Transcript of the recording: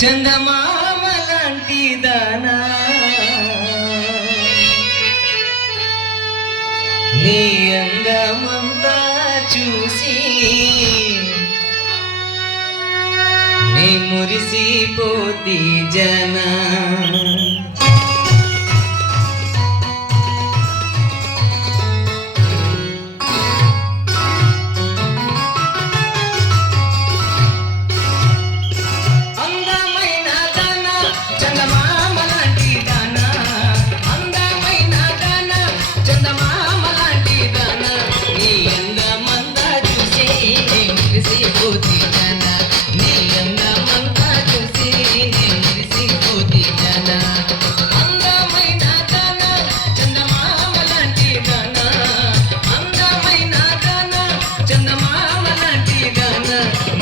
చందమామ లాంటి దానా. నీ అందమంతా చూసి నీ మురిసిపోతి జనా.